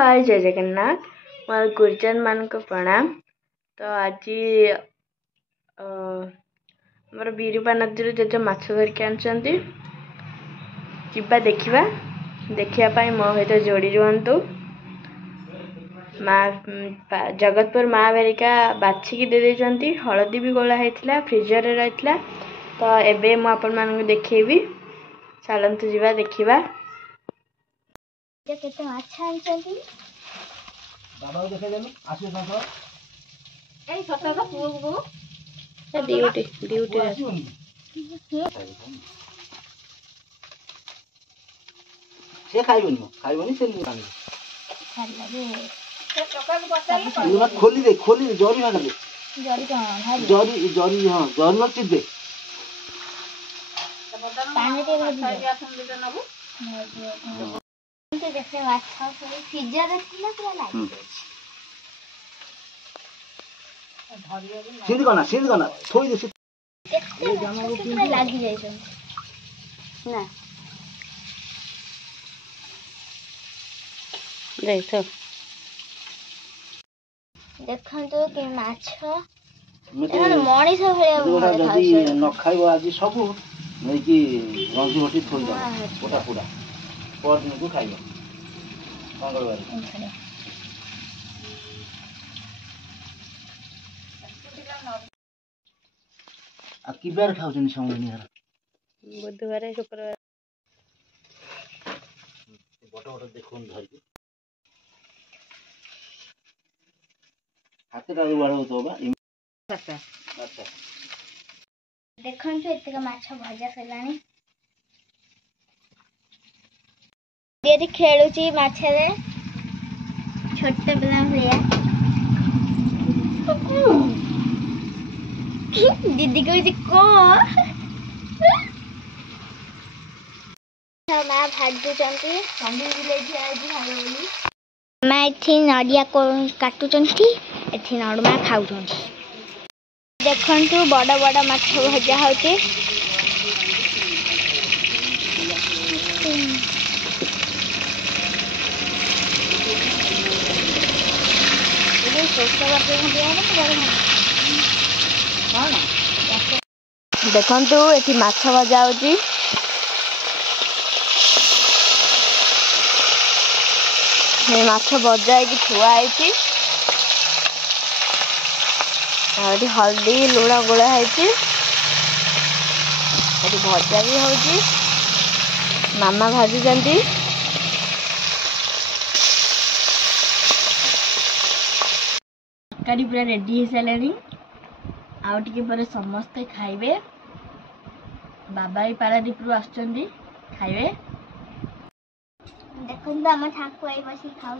हाय जय जगन्नाथ मोर गुरुजन मान को प्रणाम। तो आज मोर बीरूपा नदी जेज माछ धरिक आनी देखा देखापी मो सहित जोड़ी रुहतु। माँ जगतपुर माँ बेरिका बाछिकी दे देती हलदी भी गोला होता फ्रिजर रही। तो एबे मु आपण मानक देखी चलतु जा देखा केते माछ आनछंती बाबा को देखे देनु आसी सतो एई सतो का पुओ को ड्यूटी से खाइबनी से पानी खाली से टका को बता ये मत खोली दे जरी ना दे जरी का भारी जरी हां जरी मत दे पानी ते भर दिया नबु देखते माछ फ्रिजर रखिला पूरा लागी सिंध गना थोड़ी दे ये जामा को पूरा लागी जाय छ ना देखो देखन तो के माछ एने मणिस भलिया जदी न खाइबो आज सब नै कि गंजी होटी थोई जा पोटा पूरा पर दिन को खाइबो मंगलवार आ की बार खाउछन संगनी हर बुधवार शुक्रवार बटो देखुन धर के हाथे दादू बाड़ होतो बा अच्छा अच्छा देखन तो एतका माछ भजा सलानी दीदी खेलुची माछ रे छोटे पिला भलिया दीदी को माँ भाजु चंती संगी लेके आई भाई बोली मैं इथि नडिया को काटु चंती इथि नडमा खाउ चंती देखंतु बड़ बड़ माछ भजा होती देखंतु एथि माछ भजा होती माछ भजा है थुआ है हल्दी लुण गोला है भजा भी हो मामा भाजुंट तरकारी पूरा रेडी हो सारे आउ टिके पर समस्ते खाइबे बाबा भी पारादीप रु आसुचंदी खाइबे देखो आम ठाकुआ बस खाऊ